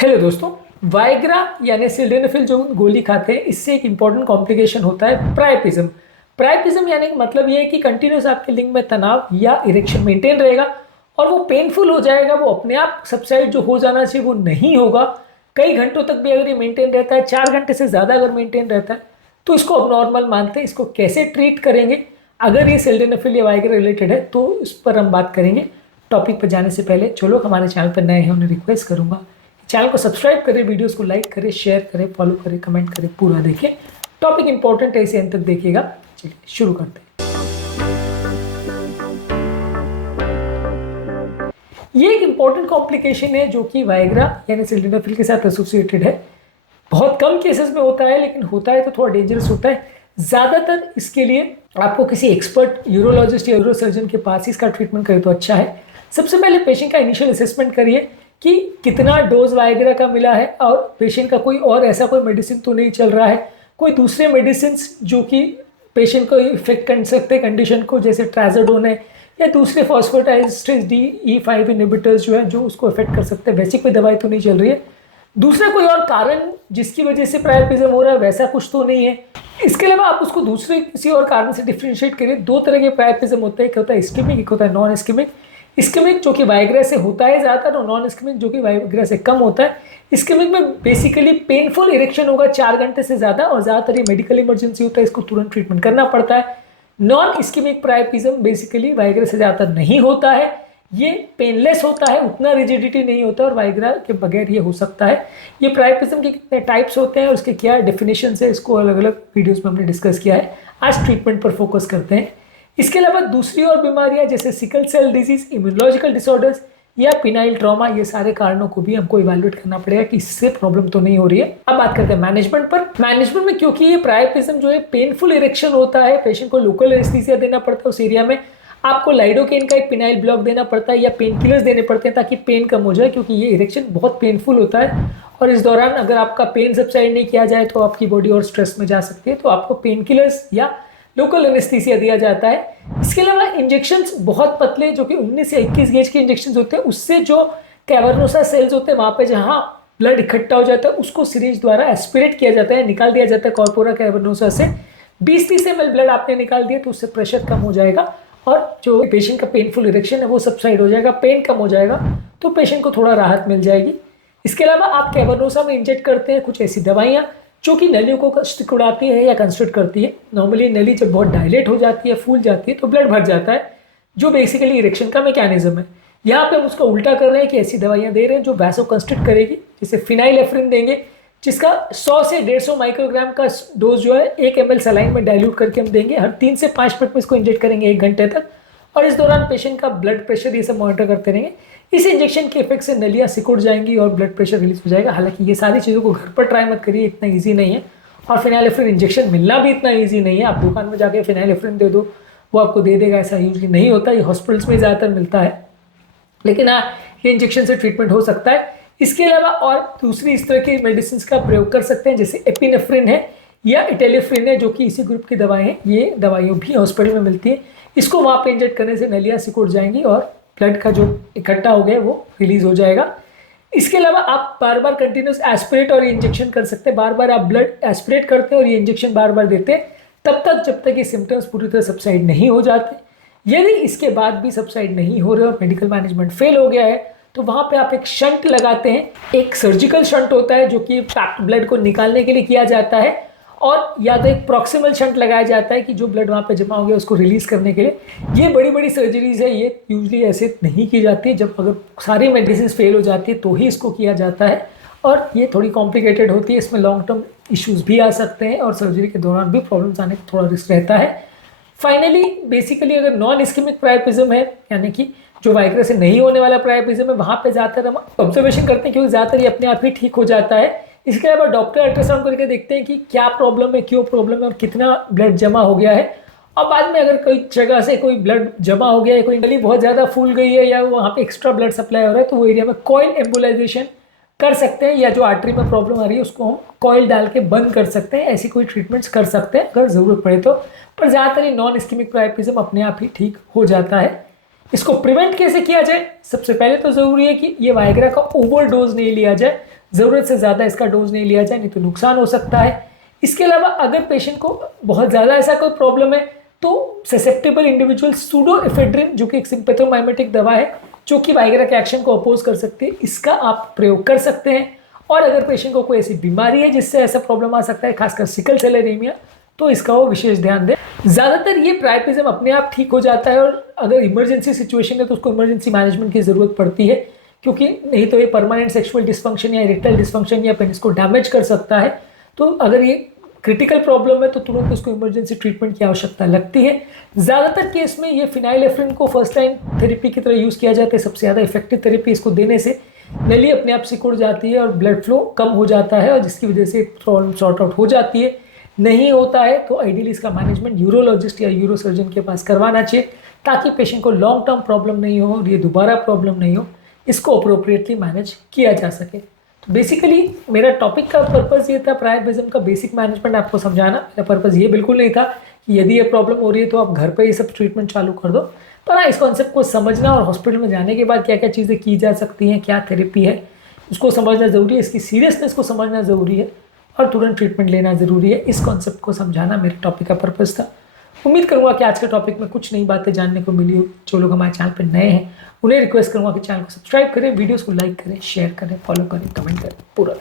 Hello दोस्तों। Viagra यानी sildenafil जो गोली खाते हैं, इससे एक इंपॉर्टेंट कॉम्प्लिकेशन होता है प्राइपिज्म। प्राइपिज्म यानी कि मतलब ये है कि कंटिन्यूस आपके लिंग में तनाव या इरेक्शन मेंटेन रहेगा और वो पेनफुल हो जाएगा। वो अपने आप सबसाइड जो हो जाना चाहिए वो नहीं होगा। कई घंटों तक भी अगर ये मेंटेन रहता है, 4 घंटे से ज़्यादा अगर मेंटेन रहता है, तो इसको अब नॉर्मल मानते हैं। इसको कैसे ट्रीट करेंगे, अगर ये सिल्डेनाफिल या वाइग्रा रिलेटेड है तो इस पर हम बात करेंगे। टॉपिक पर जाने से पहले जो लोग हमारे चैनल पर नए हैं उन्हें रिक्वेस्ट करूंगा, चैनल को सब्सक्राइब करें, वीडियोस को लाइक करें, शेयर करें, फॉलो करें, कमेंट करें, पूरा देखें। टॉपिक इंपॉर्टेंट है, इसे अंत तक देखिएगा। चलिए शुरू करते हैं। ये एक इंपॉर्टेंट कॉम्प्लिकेशन है जो कि वाइग्रा यानी सिल्डेनाफिल के साथ एसोसिएटेड है। बहुत कम केसेस में होता है, लेकिन होता है तो थोड़ा डेंजरस होता है। ज़्यादातर इसके लिए आपको किसी एक्सपर्ट यूरोलॉजिस्ट या यूरोसर्जन के पास ही इसका ट्रीटमेंट करें तो अच्छा है। सबसे पहले पेशेंट का इनिशियल असेसमेंट करिए कि कितना डोज वाइग्रा का मिला है और पेशेंट का कोई और ऐसा कोई मेडिसिन तो नहीं चल रहा है, कोई दूसरे मेडिसिन जो कि पेशेंट को इफेक्ट कर सकते हैं कंडीशन को, जैसे ट्राइजोडोन है या दूसरे फॉस्फेटाइस्ट्रेज DE5 इनहिबिटर्स जो है जो उसको इफेक्ट कर सकते हैं, वैसी कोई दवाई तो नहीं चल रही है। दूसरा कोई और कारण जिसकी वजह से प्राइपिज्म हो रहा है वैसा कुछ तो नहीं है। इसके अलावा आप उसको दूसरे किसी और कारण से डिफ्रेंशिएट करिए। दो तरह के प्राइपिज्म होते हैं, एक होता है इस्केमिक, एक होता है नॉन इस्केमिक। इस्केमिक जो कि वाइग्रा से होता है ज़्यादातर, और नॉन इस्केमिक जो कि वाइग्रा से कम होता है। इस्केमिक में बेसिकली पेनफुल इरेक्शन होगा 4 घंटे से ज़्यादा, और ज़्यादातर ये मेडिकल इमरजेंसी होता है, इसको तुरंत ट्रीटमेंट करना पड़ता है। नॉन इस्केमिक प्राइपिज्म बेसिकली वाइग्रा से ज़्यादातर नहीं होता है, ये पेनलेस होता है, उतना रिजिडिटी नहीं होता और वाइग्रा के बगैर ये हो सकता है। ये प्राइपिज्म के कितने टाइप्स होते हैं और उसके क्या डेफिनेशन है, इसको अलग अलग वीडियोस में हमने डिस्कस किया है। आज ट्रीटमेंट पर फोकस करते हैं। इसके अलावा दूसरी और बीमारियां जैसे sickle cell disease, immunological disorders या पिनाइल ट्रॉमा, ये सारे कारणों को भी हमको इवैल्यूएट करना पड़ेगा कि इससे प्रॉब्लम तो नहीं हो रही है। अब बात करते हैं मैनेजमेंट पर। मैनेजमेंट में क्योंकि ये प्राइपिज्म जो है पेनफुल इरेक्शन होता है, पेशेंट को लोकल एनेस्थीसिया देना पड़ता है उस एरिया में। आपको लाइडोकेन का एक पिनाइल ब्लॉक देना पड़ता है या पेन किलर्स देने पड़ते हैं ताकि पेन कम हो जाए, क्योंकि ये इरेक्शन बहुत पेनफुल होता है और इस दौरान अगर आपका पेन सबसाइड नहीं किया जाए तो आपकी बॉडी और स्ट्रेस में जा सकती है, तो आपको पेन किलर्स या लोकल एनेस्थीसिया दिया जाता है। इसके अलावा इंजेक्शंस बहुत पतले जो कि 19 से 21 गेज के इंजेक्शंस होते हैं, उससे जो कैवर्नोसा सेल्स होते हैं वहाँ पे जहाँ ब्लड इकट्ठा हो जाता है उसको सिरिंज द्वारा एस्पिरेट किया जाता है, निकाल दिया जाता है कॉर्पोरा कैवर्नोसा से। 20-30 ml ब्लड आपने निकाल दिया तो उससे प्रेशर कम हो जाएगा और जो पेशेंट का पेनफुल इरेक्शन है वो सबसाइड हो जाएगा, पेन कम हो जाएगा, तो पेशेंट को थोड़ा राहत मिल जाएगी। इसके अलावा आप कैवर्नोसा में इंजेक्ट करते हैं कुछ ऐसी दवाइयाँ जो कि नलियों को सिकुड़ाती है या कंस्ट्रिक्ट करती है। नॉर्मली नली जब बहुत डायलेट हो जाती है, फूल जाती है, तो ब्लड भर जाता है, जो बेसिकली इरेक्शन का मैकेनिज्म है। यहाँ पे हम उसका उल्टा कर रहे हैं कि ऐसी दवाइयाँ दे रहे हैं जो वैसो कंस्ट्रिक्ट करेगी, जैसे फिनाइलेफ्रिन देंगे जिसका 100 से 150 माइक्रोग्राम का डोज जो है 1 ml सलाइन में डाइल्यूट करके हम देंगे। हर 3 से 5 मिनट में इसको इंजेक्ट करेंगे 1 घंटे तक, और इस दौरान पेशेंट का ब्लड प्रेशर ये सब मॉनिटर करते रहेंगे। इस इंजेक्शन के इफेक्ट से नलियाँ सिकुड़ जाएंगी और ब्लड प्रेशर रिलीज हो जाएगा। हालांकि ये सारी चीज़ों को घर पर ट्राई मत करिए, इतना ईजी नहीं है, और फिनाइलेफ्रिन इंजेक्शन मिलना भी इतना ईजी नहीं है। आप दुकान में जाके फिनाइलेफ्रिन दे दो, वो आपको दे देगा, ऐसा यूजली नहीं होता। ये हॉस्पिटल्स में ज़्यादातर मिलता है, लेकिन हाँ, ये इंजेक्शन से ट्रीटमेंट हो सकता है। इसके अलावा और दूसरी इस तरह की मेडिसिन का प्रयोग कर सकते हैं, जैसे एपिनेफ्रिन है या इटेलिफ्रिन है, जो कि इसी ग्रुप की दवाएं हैं। ये दवाइयाँ भी हॉस्पिटल में मिलती है। इसको वहाँ पे इंजेक्ट करने से नलियाँ सिकुड़ जाएंगी और ब्लड का जो इकट्ठा हो गया वो रिलीज हो जाएगा। इसके अलावा आप बार बार कंटिन्यूस एस्पिरेट और इंजेक्शन कर सकते हैं। बार बार आप ब्लड एस्पिरेट करते हैं और ये इंजेक्शन बार बार देते हैं तब तक जब तक ये सिम्टम्स पूरी तरह सबसाइड नहीं हो जाते। यदि इसके बाद भी सबसाइड नहीं हो रहे और मेडिकल मैनेजमेंट फेल हो गया है तो वहाँ पे आप एक शंट लगाते हैं। एक सर्जिकल शंट होता है जो कि पैक्ड ब्लड को निकालने के लिए किया जाता है, और या तो एक प्रॉक्सिमल शंट लगाया जाता है कि जो ब्लड वहाँ पे जमा हो गया उसको रिलीज़ करने के लिए। ये बड़ी बड़ी सर्जरीज है, ये यूजली ऐसे नहीं की जाती। जब अगर सारी मेडिसिन फेल हो जाती है तो ही इसको किया जाता है, और ये थोड़ी कॉम्प्लिकेटेड होती है, इसमें लॉन्ग टर्म इश्यूज़ भी आ सकते हैं और सर्जरी के दौरान भी प्रॉब्लम्स आने का थोड़ा रिस्क रहता है। फाइनली बेसिकली अगर नॉन इस्केमिक प्राइपिज्म है, यानी कि जो वाइग्रा से नहीं होने वाला प्राइपिज्म है, वहाँ पे ज़्यादातर हम ऑब्जर्वेशन करते हैं क्योंकि ज़्यादातर ये अपने आप ही ठीक हो जाता है। इसके अलावा डॉक्टर अल्ट्रासाउंड करके देखते हैं कि क्या प्रॉब्लम है, क्यों प्रॉब्लम है और कितना ब्लड जमा हो गया है। और बाद में अगर कोई जगह से कोई ब्लड जमा हो गया है, कोई नली बहुत ज़्यादा फूल गई है या वहाँ पे एक्स्ट्रा ब्लड सप्लाई हो रहा है, तो वो एरिया में कॉइल एम्बुलाइजेशन कर सकते हैं, या जो आर्टरी में प्रॉब्लम आ रही है उसको हम कॉइल डाल के बंद कर सकते हैं। ऐसी कोई ट्रीटमेंट्स कर सकते हैं अगर ज़रूरत पड़े तो, पर ज़्यादातर ये नॉन इस्केमिक प्राइपिज्म अपने आप ही ठीक हो जाता है। इसको प्रिवेंट कैसे किया जाए? सबसे पहले तो ज़रूरी है कि ये वाइग्रा का ओवरडोज नहीं लिया जाए। ज़रूरत से ज़्यादा इसका डोज नहीं लिया जाए, नहीं तो नुकसान हो सकता है। इसके अलावा अगर पेशेंट को बहुत ज़्यादा ऐसा कोई प्रॉब्लम है तो ससेप्टेबल इंडिविजुअल सूडोएफेड्रिन, जो कि एक सिंपैथोमाइमेटिक दवा है जो कि वाइग्रा के एक्शन को अपोज कर सकती है, इसका आप प्रयोग कर सकते हैं। और अगर पेशेंट को कोई ऐसी बीमारी है जिससे ऐसा प्रॉब्लम आ सकता है, खासकर सिकल सेल एनीमिया, तो इसका वो विशेष ध्यान दें। ज़्यादातर ये प्राइपिज्म अपने आप ठीक हो जाता है, और अगर इमरजेंसी सिचुएशन है तो उसको इमरजेंसी मैनेजमेंट की ज़रूरत पड़ती है, क्योंकि नहीं तो ये परमानेंट सेक्सुअल डिस्फंक्शन या इरेक्टाइल डिस्फंक्शन या पेनिस को डैमेज कर सकता है। तो अगर ये क्रिटिकल प्रॉब्लम है तो तुरंत उसको इमरजेंसी ट्रीटमेंट की आवश्यकता लगती है। ज़्यादातर केस में ये फिनाइलेफ्रिन को फर्स्ट लाइन थेरेपी की तरह यूज़ किया जाता है। सबसे ज़्यादा इफेक्टिव थेरेपी, इसको देने से नली अपने आप सिकुड़ जाती है और ब्लड फ्लो कम हो जाता है, और जिसकी वजह से प्रॉब्लम सॉर्ट आउट हो जाती है। नहीं होता है तो आइडियली इसका मैनेजमेंट यूरोलॉजिस्ट या यूरोसर्जन के पास करवाना चाहिए, ताकि पेशेंट को लॉन्ग टर्म प्रॉब्लम नहीं हो और ये दोबारा प्रॉब्लम नहीं हो, इसको अप्रोप्रिएटली मैनेज किया जा सके। तो बेसिकली मेरा टॉपिक का पर्पज़ ये था, प्राइपिज्म का बेसिक मैनेजमेंट आपको समझाना। मेरा पर्पज़ ये बिल्कुल नहीं था कि यदि ये प्रॉब्लम हो रही है तो आप घर पे ये सब ट्रीटमेंट चालू कर दो, पर हाँ, इस कॉन्सेप्ट को समझना और हॉस्पिटल में जाने के बाद क्या क्या चीज़ें की जा सकती हैं, क्या थेरेपी है, उसको समझना ज़रूरी है, इसकी सीरियसनेस को समझना ज़रूरी है और तुरंत ट्रीटमेंट लेना ज़रूरी है। इस कॉन्सेप्ट को समझाना मेरे टॉपिक का पर्पज़ था। उम्मीद करूँगा कि आज के टॉपिक में कुछ नई बातें जानने को मिली हो। जो लोग हमारे चैनल पर नए हैं उन्हें रिक्वेस्ट करूँगा कि चैनल को सब्सक्राइब करें, वीडियोज़ को लाइक करें, शेयर करें, फॉलो करें, कमेंट करें, पूरा